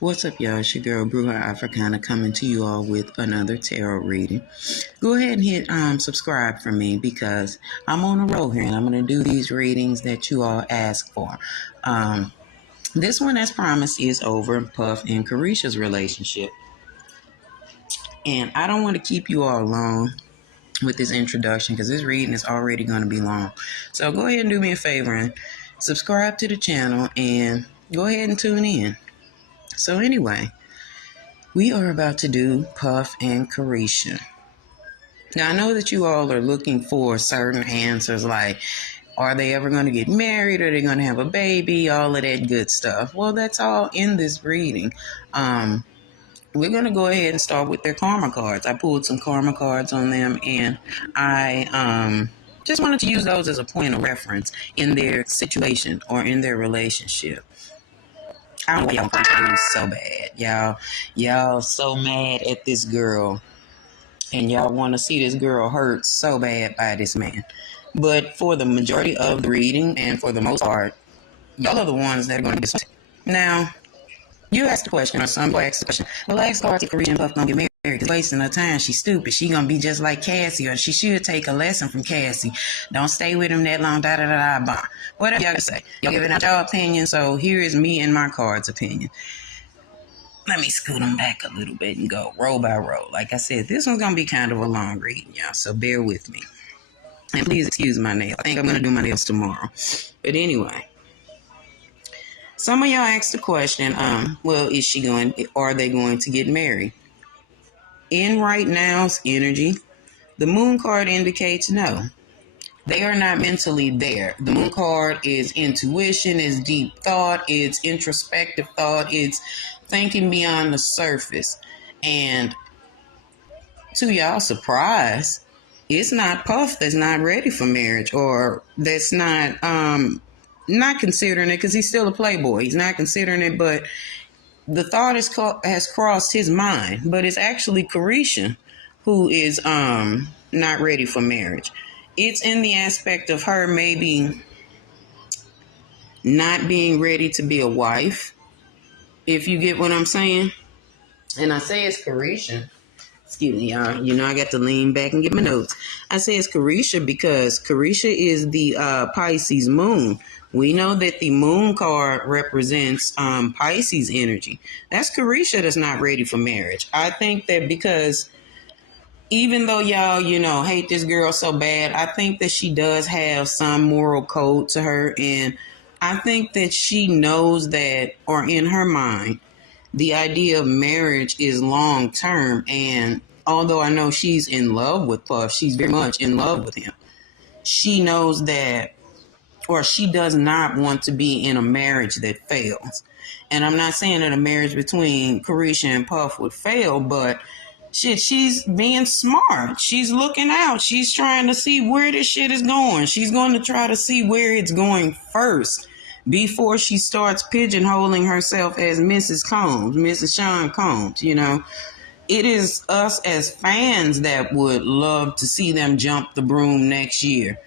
What's up, y'all? It's your girl, Brewer Africana, coming to you all with another tarot reading. Go ahead and hit subscribe for me because I'm on a roll here and I'm going to do these readings that you all ask for. This one, as promised, is over Puff and Carisha's relationship. And I don't want to keep you all long with this introduction because this reading is already going to be long. So go ahead and do me a favor and subscribe to the channel and go ahead and tune in. So anyway, we are about to do Puff and Carisha. Now, I know that you all are looking for certain answers like, are they ever going to get married? Are they going to have a baby? All of that good stuff. Well, that's all in this reading. We're going to go ahead and start with their karma cards. I pulled some karma cards on them, and I just wanted to use those as a point of reference in their situation or in their relationship. I don't know why y'all want to lose so bad. Y'all so mad at this girl. And y'all want to see this girl hurt so bad by this man. But for the majority of the reading, and for the most part, y'all are the ones that are going to get something. Now, you asked the question, or somebody asked the question, well, I asked Cardi if Carisha and Puff going to get married. Because wasting her time. She's stupid. She going to be just like Cassie, or she should take a lesson from Cassie. Don't stay with him that long, da-da-da-da-da. Whatever y'all say. Y'all giving out your opinion, so here is me and my card's opinion. Let me scoot them back a little bit and go row by row. Like I said, this one's going to be kind of a long reading, y'all, so bear with me. And please excuse my nails. I think I'm going to do my nails tomorrow. But anyway, some of y'all asked the question, well, are they going to get married? In right now's energy, the moon card indicates no. They are not mentally there. The moon card is intuition, is deep thought, it's introspective thought, it's thinking beyond the surface. And to y'all surprise, it's not Puff that's not ready for marriage, or that's not considering it, because he's still a playboy. He's not considering it, but the thought has crossed his mind. But it's actually Carisha who is not ready for marriage. It's in the aspect of her maybe not being ready to be a wife, if you get what I'm saying. And I say it's Carisha. Excuse me, y'all. You know I got to lean back and get my notes. I say it's Carisha because Carisha is the Pisces moon. We know that the moon card represents Pisces energy. That's Carisha that's not ready for marriage. I think that because even though y'all, hate this girl so bad, I think that she does have some moral code to her. And I think that she knows that, or in her mind, the idea of marriage is long term. And although I know she's in love with Puff, she's very much in love with him. She knows that, or she does not want to be in a marriage that fails. And I'm not saying that a marriage between Carisha and Puff would fail, but she's being smart. She's looking out. She's trying to see where this shit is going. She's going to try to see where it's going first before she starts pigeonholing herself as Mrs. Combs, Mrs. Sean Combs, It is us as fans that would love to see them jump the broom next year.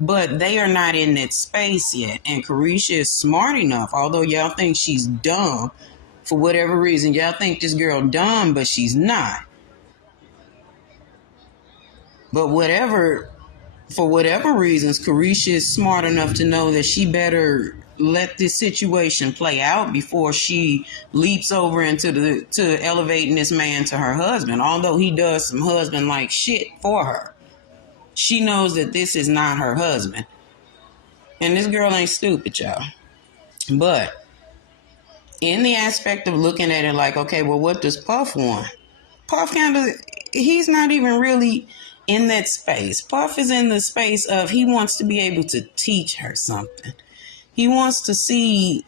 But they are not in that space yet. And Carisha is smart enough, although y'all think she's dumb for whatever reason. Y'all think this girl dumb, but she's not. But for whatever reasons, Carisha is smart enough to know that she better let this situation play out before she leaps over to elevating this man to her husband. Although he does some husband-like shit for her, she knows that this is not her husband. And this girl ain't stupid, y'all. But in the aspect of looking at it like, okay, well, what does Puff want? Puff he's not even really in that space. Puff is in the space of he wants to be able to teach her something. He wants to see,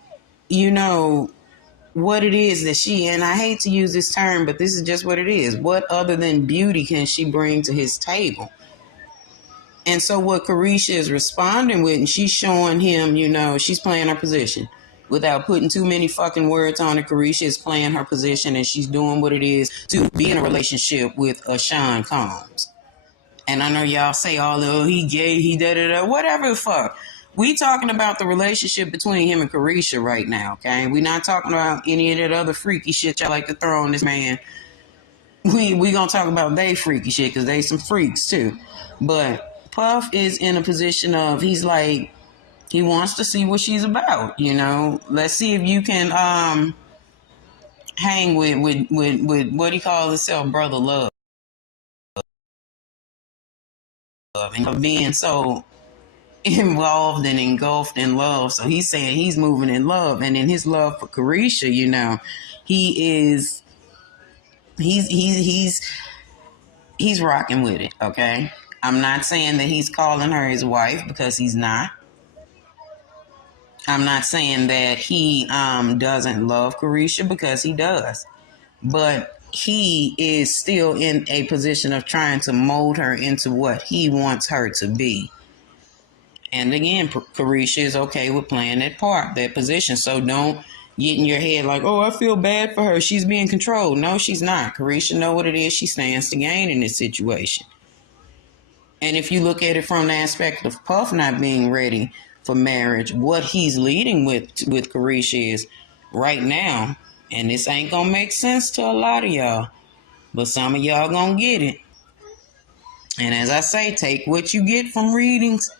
what it is that and I hate to use this term, but this is just what it is. What other than beauty can she bring to his table? And so what Carisha is responding with, and she's showing him, she's playing her position. Without putting too many fucking words on it, Carisha is playing her position, and she's doing what it is to be in a relationship with a Sean Combs. And I know y'all say he gay, he da-da-da, whatever the fuck. We talking about the relationship between him and Carisha right now, okay? We not talking about any of that other freaky shit y'all like to throw on this man. We gonna talk about they freaky shit because they some freaks too. But Puff is in a position of he's like he wants to see what she's about. You know, let's see if you can hang with what he calls himself, brother love, and being so involved and engulfed in love. So he's saying he's moving in love, and in his love for Carisha, you know, he is he's rocking with it. Okay, I'm not saying that he's calling her his wife because he's not. I'm not saying that he doesn't love Carisha because he does, but he is still in a position of trying to mold her into what he wants her to be. And again, Carisha is okay with playing that part, that position. So don't get in your head like, oh, I feel bad for her. She's being controlled. No, she's not. Carisha know what it is she stands to gain in this situation. And if you look at it from the aspect of Puff not being ready for marriage, what he's leading with Carisha is right now, and this ain't gonna make sense to a lot of y'all, but some of y'all gonna get it. And as I say, take what you get from readings,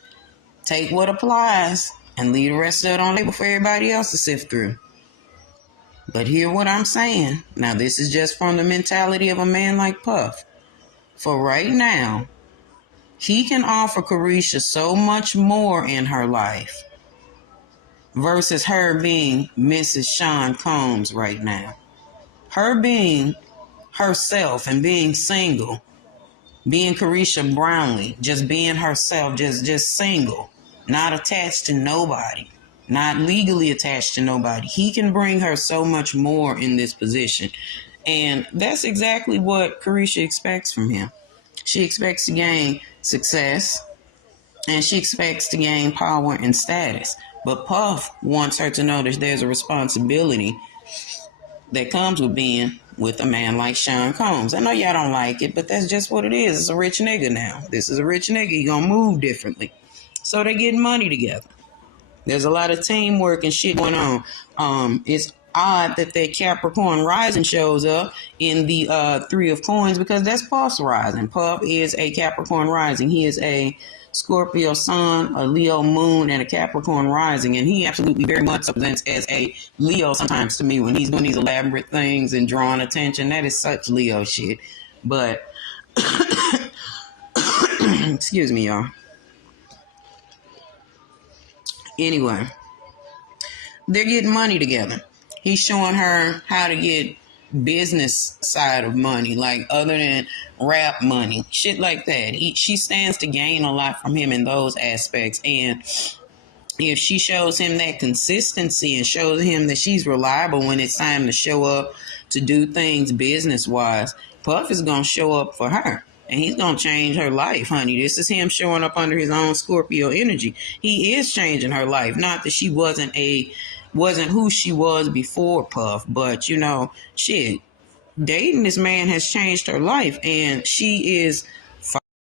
take what applies, and leave the rest of it on label for everybody else to sift through. But hear what I'm saying. Now, this is just from the mentality of a man like Puff. For right now, he can offer Carisha so much more in her life versus her being Mrs. Sean Combs right now. Her being herself and being single, being Carisha Brownlee, just being herself, just single, not attached to nobody, not legally attached to nobody. He can bring her so much more in this position. And that's exactly what Carisha expects from him. She expects to gain success, and she expects to gain power and status. But Puff wants her to know that there's a responsibility that comes with being with a man like Sean Combs. I know y'all don't like it, but that's just what it is. It's a rich nigga now. This is a rich nigga. He gonna move differently. So they getting money together. There's a lot of teamwork and shit going on. It's odd that Capricorn rising shows up in the Three of Coins because that's Puff's rising. Puff is a Capricorn rising. He is a Scorpio sun, a Leo moon, and a Capricorn rising. And he absolutely very much represents as a Leo sometimes to me when he's doing these elaborate things and drawing attention. That is such Leo shit. But, excuse me, y'all. Anyway, they're getting money together. He's showing her how to get business side of money, like other than rap money, shit like that. She stands to gain a lot from him in those aspects. And if she shows him that consistency and shows him that she's reliable when it's time to show up to do things business wise, Puff is going to show up for her. And he's going to change her life, honey. This is him showing up under his own Scorpio energy. He is changing her life. Not that she wasn't who she was before Puff, but you know, shit, dating this man has changed her life, and she is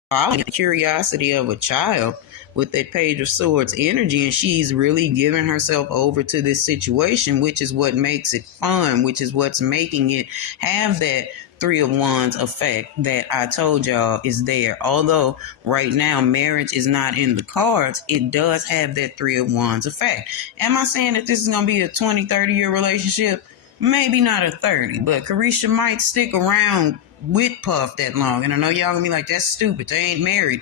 following the curiosity of a child with that Page of Swords energy, and she's really giving herself over to this situation, which is what makes it fun, which is what's making it have that Three of Wands effect that I told y'all is there. Although right now marriage is not in the cards, it does have that Three of Wands effect. Am I saying that this is going to be a 20, 30-year relationship? Maybe not a 30, but Carisha might stick around with Puff that long. And I know y'all going to be like, that's stupid. They ain't married.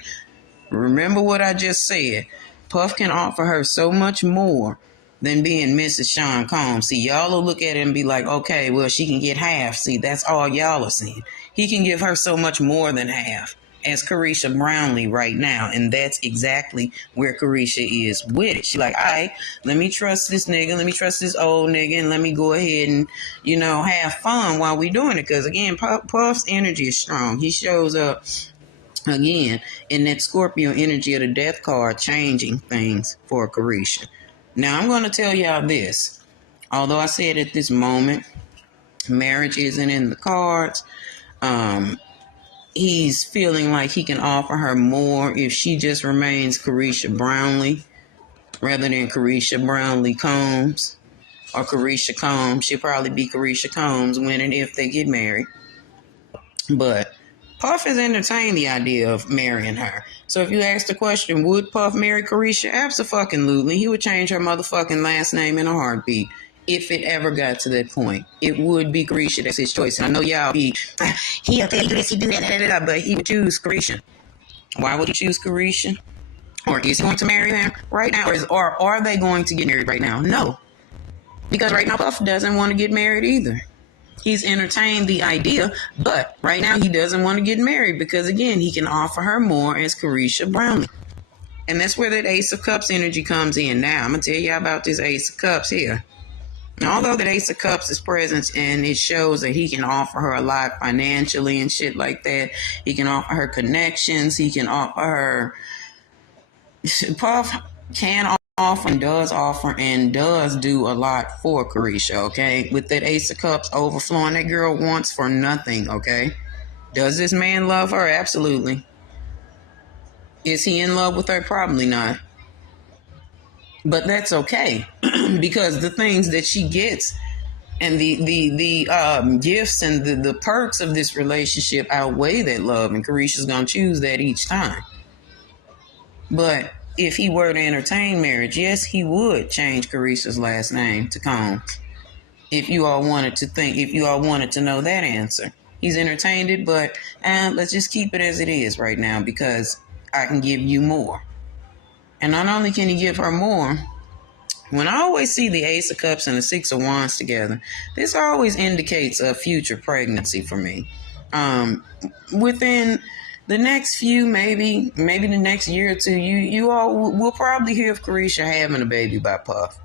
Remember what I just said. Puff can offer her so much more than being Mrs. Sean Combs. See, y'all will look at it and be like, okay, well, she can get half. See, that's all y'all are seeing. He can give her so much more than half as Carisha Brownlee right now. And that's exactly where Carisha is with it. She's like, all right, let me trust this nigga. Let me trust this old nigga. And let me go ahead and, you know, have fun while we doing it. Because, again, Puff's energy is strong. He shows up again in that Scorpio energy of the death card, changing things for Carisha. Now, I'm going to tell y'all this. Although I said at this moment, marriage isn't in the cards, he's feeling like he can offer her more if she just remains Carisha Brownlee. rather than Carisha Brownlee Combs or Carisha Combs. She'll probably be Carisha Combs when and if they get married. But Puff has entertained the idea of marrying her. So if you ask the question, would Puff marry Carisha? Absolutely. He would change her motherfucking last name in a heartbeat. If it ever got to that point, it would be Carisha. That's his choice. And I know y'all be, he'll tell you this, he do that, but he would choose Carisha. Why would he choose Carisha? Or is he going to marry her right now? Or are they going to get married right now? No. Because right now Puff doesn't want to get married either. He's entertained the idea, but right now he doesn't want to get married because, again, he can offer her more as Carisha Brownlee. And that's where that Ace of Cups energy comes in. Now, I'm going to tell you about this Ace of Cups here. Now, although that Ace of Cups is present and it shows that he can offer her a lot financially and shit like that, he can offer her connections, he can offer her... Puff can offer and does do a lot for Carisha, okay? With that Ace of Cups overflowing, that girl wants for nothing, okay? Does this man love her? Absolutely. Is he in love with her? Probably not. But that's okay because the things that she gets and the gifts and the perks of this relationship outweigh that love, and Carisha's gonna choose that each time. But if he were to entertain marriage, yes, he would change Carisha's last name to Combs. If you all wanted to know that answer. He's entertained it, but let's just keep it as it is right now because I can give you more. And not only can he give her more, when I always see the Ace of Cups and the Six of Wands together, this always indicates a future pregnancy for me. Within the next few, maybe the next year or two, you all will probably hear of Carisha having a baby by Puff.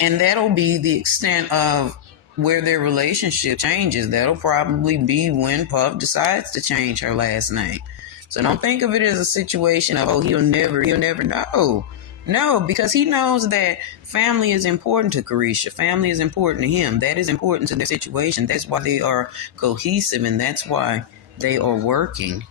And that'll be the extent of where their relationship changes. That'll probably be when Puff decides to change her last name. So don't think of it as a situation of, oh, he'll never know. No, because he knows that family is important to Carisha. Family is important to him. That is important to their situation. That's why they are cohesive, and that's why they are working.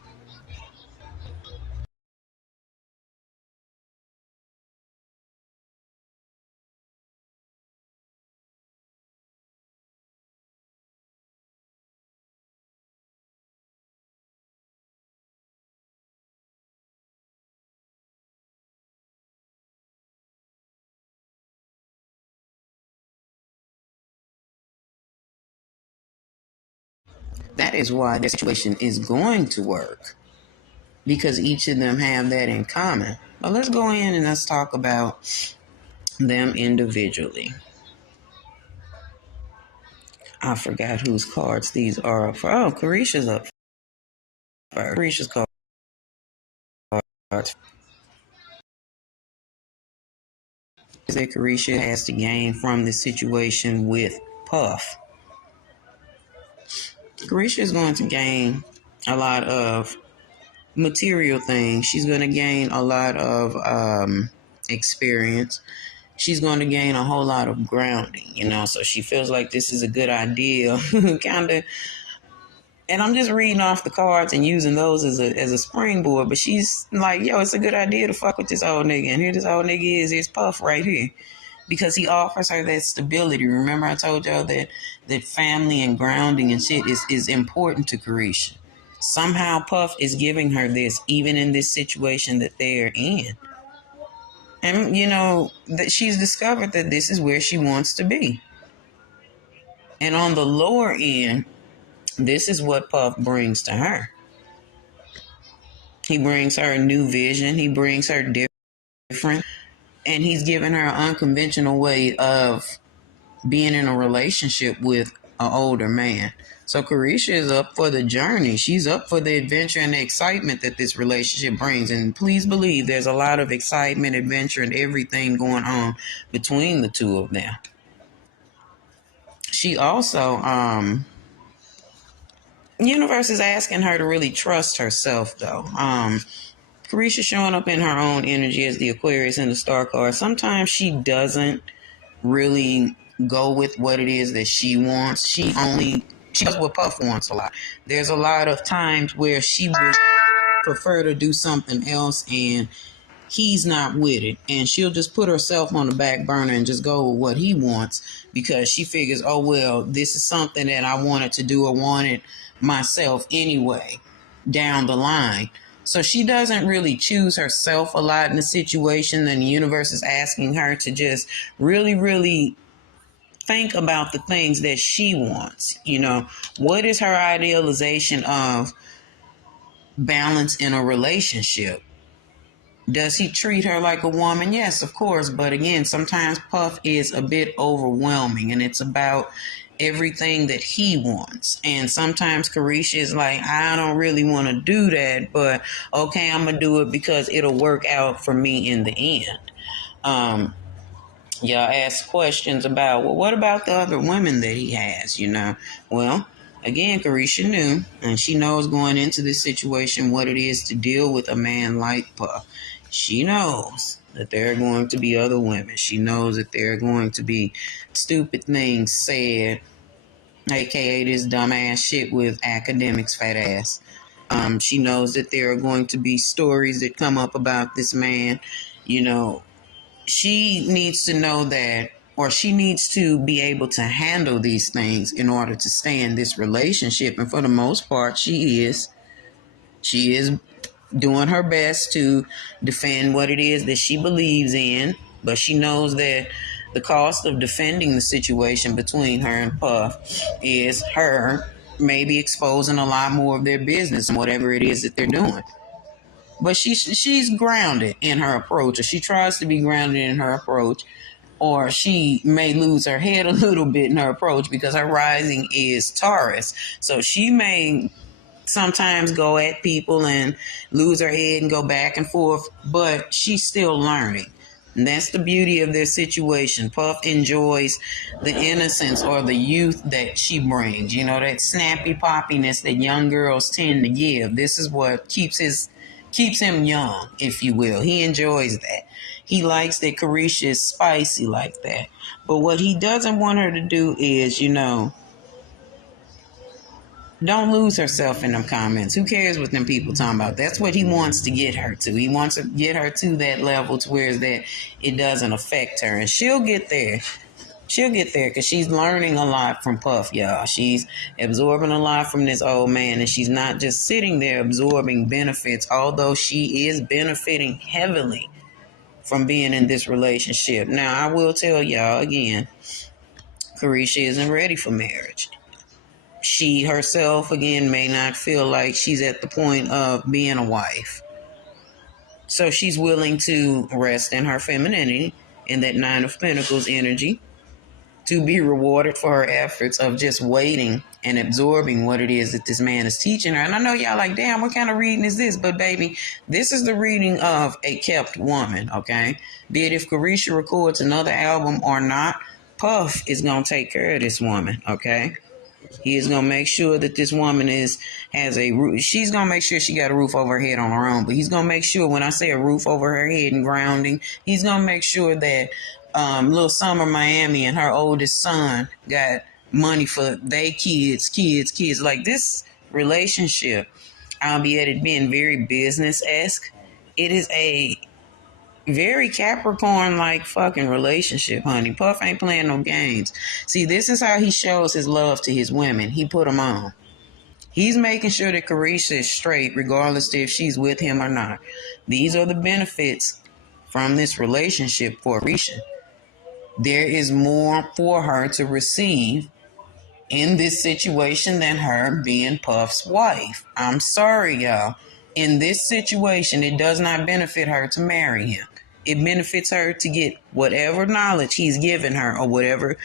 That is why their situation is going to work, because each of them have that in common. But let's go in and let's talk about them individually. I forgot whose cards these are up for. Oh, Carisha's up first. Carisha's cards. That Carisha has to gain from this situation with Puff. Carisha is going to gain a lot of material things. She's going to gain a lot of experience. She's going to gain a whole lot of grounding, so she feels like this is a good idea. Kind of. And I'm just reading off the cards and using those as a springboard. But she's like, yo, it's a good idea to fuck with this old nigga. And here this old nigga is Puff right here. Because he offers her that stability. Remember I told y'all that family and grounding and shit is important to Carisha. Somehow Puff is giving her this, even in this situation that they're in. And, that she's discovered that this is where she wants to be. And on the lower end, this is what Puff brings to her. He brings her a new vision. He brings her different. And he's given her an unconventional way of being in a relationship with an older man. So Carisha is up for the journey. She's up for the adventure and the excitement that this relationship brings. And please believe there's a lot of excitement, adventure, and everything going on between the two of them. She also, universe is asking her to really trust herself, though. Carisha showing up in her own energy as the Aquarius and the Star card. Sometimes she doesn't really go with what it is that she wants. She does what Puff wants a lot. There's a lot of times where she would prefer to do something else, and he's not with it, and she'll just put herself on the back burner and just go with what he wants because she figures, oh well, this is something that I wanted to do or wanted myself anyway down the line. So she doesn't really choose herself a lot in the situation, and the universe is asking her to just really, really think about the things that she wants. What is her idealization of balance in a relationship? Does he treat her like a woman? Yes, of course. But again, sometimes Puff is a bit overwhelming and it's about everything that he wants. And sometimes Carisha is like, I don't really want to do that, but okay, I'm going to do it because it'll work out for me in the end. Y'all ask questions about, well, what about the other women that he has, Well, again, Carisha knew, and she knows going into this situation what it is to deal with a man like Puff. She knows that there are going to be other women. She knows that there are going to be stupid things said, aka this dumbass shit with academics fat ass. She knows that there are going to be stories that come up about this man. She needs to know that, or she needs to be able to handle these things in order to stay in this relationship. And for the most part, she is doing her best to defend what it is that she believes in, but she knows that the cost of defending the situation between her and Puff is her maybe exposing a lot more of their business and whatever it is that they're doing. But she's grounded in her approach, or she tries to be grounded in her approach, or she may lose her head a little bit in her approach because her rising is Taurus. So she may sometimes go at people and lose her head and go back and forth, but she's still learning. And that's the beauty of their situation. Puff enjoys the innocence or the youth that she brings, that snappy poppiness that young girls tend to give. This is what keeps him young, if you will. He enjoys that. He likes that Carisha is spicy like that. But what he doesn't want her to do is, don't lose herself in them comments. Who cares what them people talking about? That's what he wants to get her to. He wants to get her to that level to where that it doesn't affect her. And she'll get there. She'll get there because she's learning a lot from Puff, y'all. She's absorbing a lot from this old man, and she's not just sitting there absorbing benefits, although she is benefiting heavily from being in this relationship. Now, I will tell y'all again, Carisha isn't ready for marriage. She herself, again, may not feel like she's at the point of being a wife. So she's willing to rest in her femininity, in that Nine of Pentacles energy, to be rewarded for her efforts of just waiting and absorbing what it is that this man is teaching her. And I know y'all like, damn, what kind of reading is this? But baby, this is the reading of a kept woman, okay? Be it if Carisha records another album or not, Puff is going to take care of this woman, okay? He is going to make sure that this woman has a roof. She's going to make sure she got a roof over her head on her own. But he's going to make sure, when I say a roof over her head and grounding, he's going to make sure that little Summer Miami and her oldest son got money for their kids. Like this relationship, albeit it being very business-esque, it is a very Capricorn-like fucking relationship, honey. Puff ain't playing no games. See, this is how he shows his love to his women. He put them on. He's making sure that Carisha is straight, regardless if she's with him or not. These are the benefits from this relationship for Carisha. There is more for her to receive in this situation than her being Puff's wife. I'm sorry, y'all. In this situation, it does not benefit her to marry him. It benefits her to get whatever knowledge he's given her, or whatever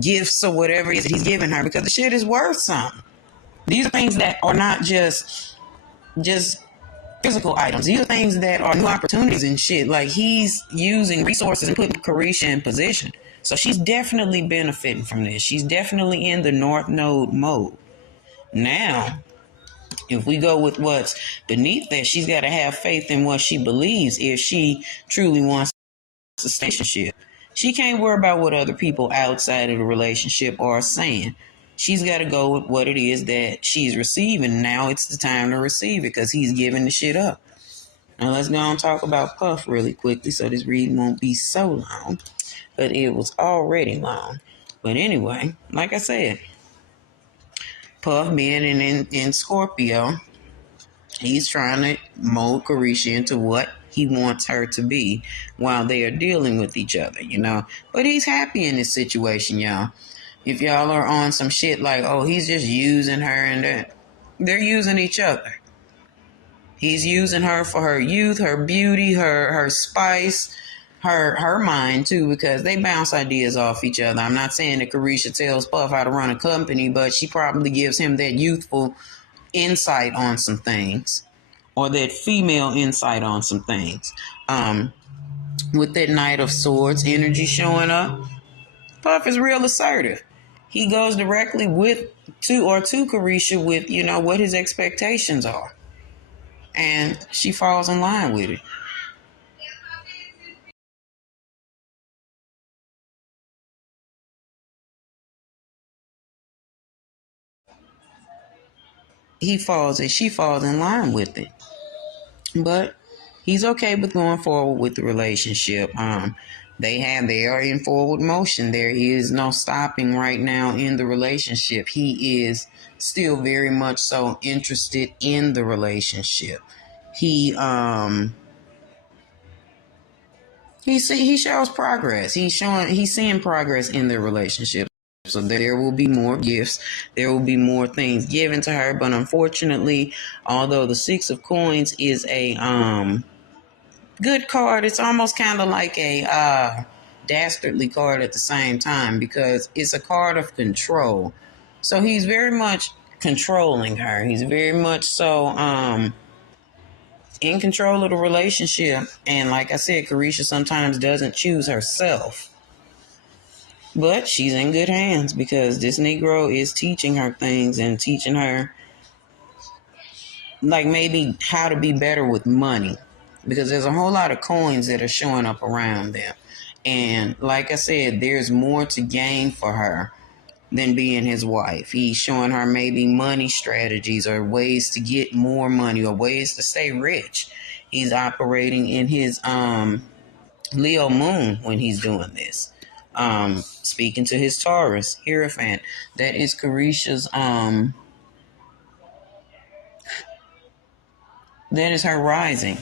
gifts or whatever it is that he's given her, because the shit is worth something. These are things that are not just physical items. These are things that are new opportunities and shit. Like, he's using resources and putting Carisha in position. So she's definitely benefiting from this. She's definitely in the North Node mode. Now, if we go with what's beneath that, she's got to have faith in what she believes if she truly wants a relationship. She can't worry about what other people outside of the relationship are saying. She's got to go with what it is that she's receiving. Now it's the time to receive it because he's giving the shit up. Now let's go and talk about Puff really quickly so this reading won't be so long, but it was already long. But anyway, like I said, Puff being in Scorpio, he's trying to mold Carisha into what he wants her to be while they are dealing with each other, you know. But he's happy in this situation, y'all. If y'all are on some shit like, oh, he's just using her and that, they're using each other. He's using her for her youth, her beauty, her spice, her mind too, because they bounce ideas off each other. I'm not saying that Carisha tells Puff how to run a company, but she probably gives him that youthful insight on some things, or that female insight on some things. With that Knight of Swords energy showing up, Puff is real assertive. He goes directly to Carisha with, you know, what his expectations are. And she falls in line with it. She falls in line with it. But he's okay with going forward with the relationship. They are in forward motion. There is no stopping right now in the relationship. He is still very much so interested in the relationship. He shows progress. He's seeing progress in their relationship. So there will be more gifts. There will be more things given to her. But unfortunately, although the Six of Coins is a good card, it's almost kind of like a dastardly card at the same time, because it's a card of control. So he's very much controlling her. He's very much so in control of the relationship. And like I said, Carisha sometimes doesn't choose herself. But she's in good hands because this Negro is teaching her things and teaching her, like, maybe how to be better with money. Because there's a whole lot of coins that are showing up around them. And like I said, there's more to gain for her than being his wife. He's showing her maybe money strategies or ways to get more money or ways to stay rich. He's operating in his Leo moon when he's doing this. Speaking to his Taurus Hierophant, that is Carisha's that is her rising.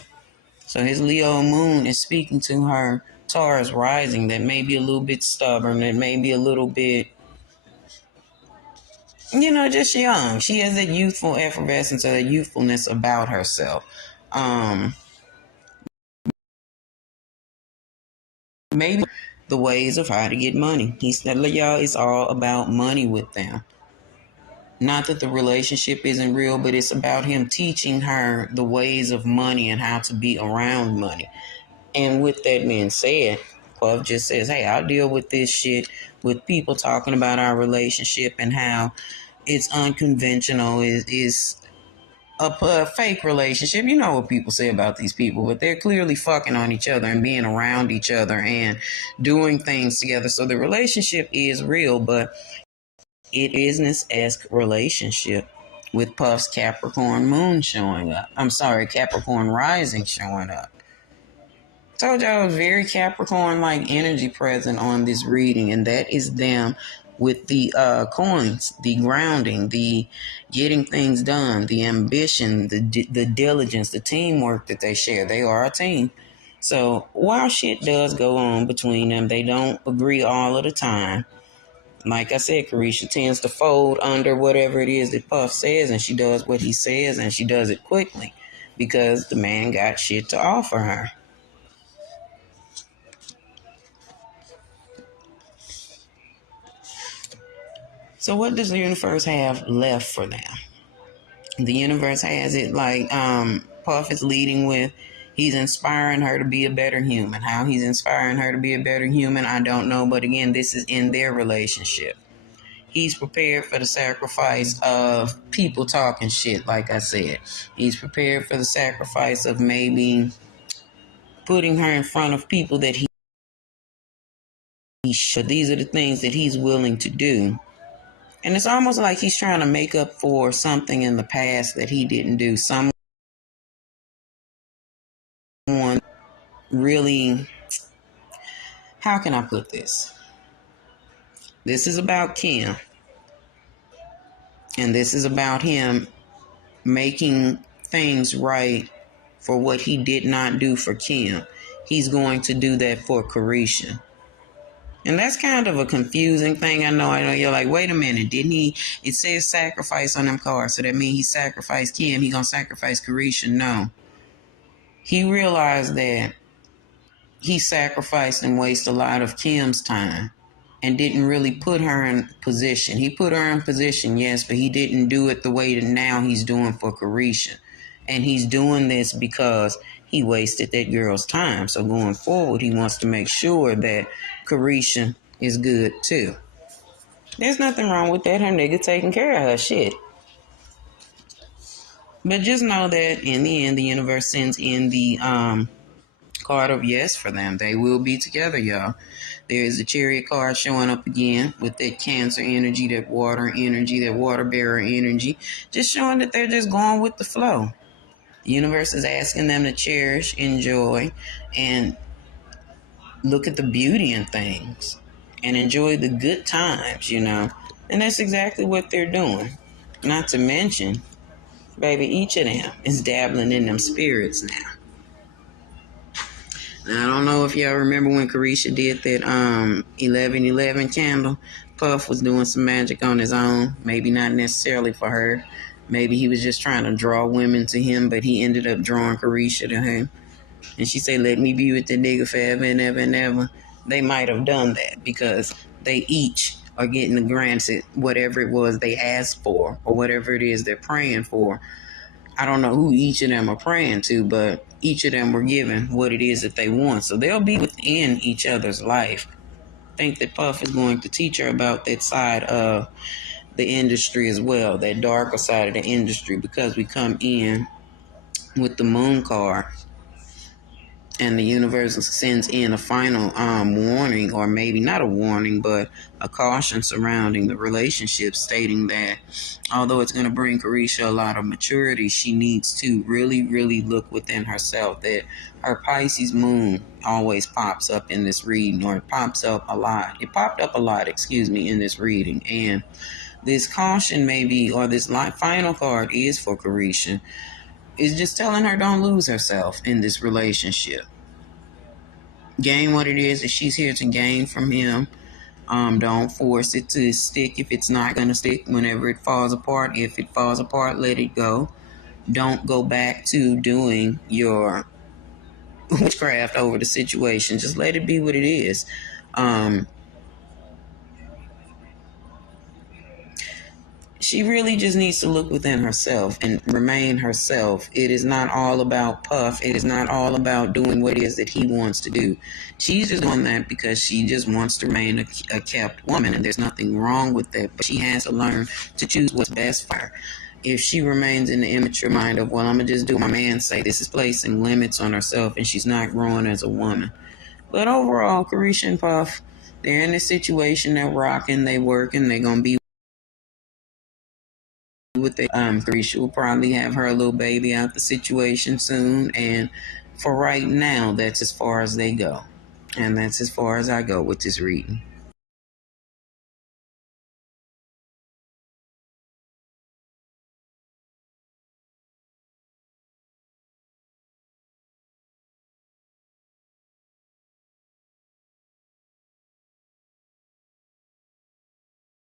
So his Leo moon is speaking to her Taurus rising, that may be a little bit stubborn, that may be a little bit, you know, just young. She has that youthful effervescence or that youthfulness about herself. Maybe the ways of how to get money. He said, y'all, it's all about money with them. Not that the relationship isn't real, but it's about him teaching her the ways of money and how to be around money. And with that being said, Puff just says, hey, I'll deal with this shit with people talking about our relationship and how it's unconventional, is a fake relationship. You know what people say about these people, but they're clearly fucking on each other and being around each other and doing things together. So the relationship is real, but it is business-esque relationship with Puff's Capricorn moon showing up. I'm sorry, Capricorn rising showing up. Told y'all it was very Capricorn like energy present on this reading, and that is them with the coins, the grounding, the getting things done, the ambition, the diligence, the teamwork that they share. They are a team. So while shit does go on between them, they don't agree all of the time. Like I said, Carisha tends to fold under whatever it is that Puff says, and she does what he says, and she does it quickly because the man got shit to offer her. So what does the universe have left for them? The universe has it like Puff is leading with, he's inspiring her to be a better human. How he's inspiring her to be a better human, I don't know. But again, this is in their relationship. He's prepared for the sacrifice of people talking shit, like I said. He's prepared for the sacrifice of maybe putting her in front of people that he should. These are the things that he's willing to do. And it's almost like he's trying to make up for something in the past that he didn't do. Some really, how can I put this? This is about Kim, and this is about him making things right for what he did not do for Kim. He's going to do that for Carisha. And that's kind of a confusing thing. I know you're like, wait a minute, didn't he? It says sacrifice on them cards, so that means he sacrificed Kim. He gonna sacrifice Carisha? No. He realized that he sacrificed and wasted a lot of Kim's time and didn't really put her in position. He put her in position, yes, but he didn't do it the way that now he's doing for Carisha. And he's doing this because he wasted that girl's time. So going forward, he wants to make sure that Carisha is good too. There's nothing wrong with that. Her nigga taking care of her shit. But just know that in the end, the universe sends in the card of yes for them. They will be together, y'all. There is a Chariot card showing up again with that Cancer energy, that water energy, that water bearer energy, just showing that they're just going with the flow. The universe is asking them to cherish, enjoy, and look at the beauty in things and enjoy the good times, And that's exactly what they're doing. Not to mention, baby, each of them is dabbling in them spirits now. Now, I don't know if y'all remember when Carisha did that 1111 candle. Puff was doing some magic on his own. Maybe not necessarily for her. Maybe he was just trying to draw women to him, but he ended up drawing Carisha to him. And she said, let me be with the nigga forever and ever and ever. They might have done that because they each are getting granted whatever it was they asked for or whatever it is they're praying for. I don't know who each of them are praying to, but each of them were given what it is that they want. So they'll be within each other's life. I think that Puff is going to teach her about that side of the industry as well, that darker side of the industry, because we come in with the moon card. And the universe sends in a final warning, or maybe not a warning, but a caution surrounding the relationship, stating that although it's going to bring Carisha a lot of maturity, she needs to really, really look within herself. That her Pisces moon always pops up in this reading, or it pops up a lot. It popped up a lot, in this reading. And this caution maybe, or this final card is for Carisha. Is just telling her don't lose herself in this relationship. Gain what it is that she's here to gain from him. Don't force it to stick if it's not going to stick. Whenever it falls apart, if it falls apart, let it go. Don't go back to doing your witchcraft over the situation. Just let it be what it is. She really just needs to look within herself and remain herself. It is not all about Puff. It is not all about doing what it is that he wants to do. She's just doing that because she just wants to remain a kept woman, and there's nothing wrong with that. But she has to learn to choose what's best for her. If she remains in the immature mind of, well, I'm going to just do what my man say, this is placing limits on herself, and she's not growing as a woman. But overall, Carisha and Puff, they're in this situation, they're rocking, they working, they're going to be with the Carisha will probably have her little baby out the situation soon, and for right now, that's as far as they go, and that's as far as I go with this reading.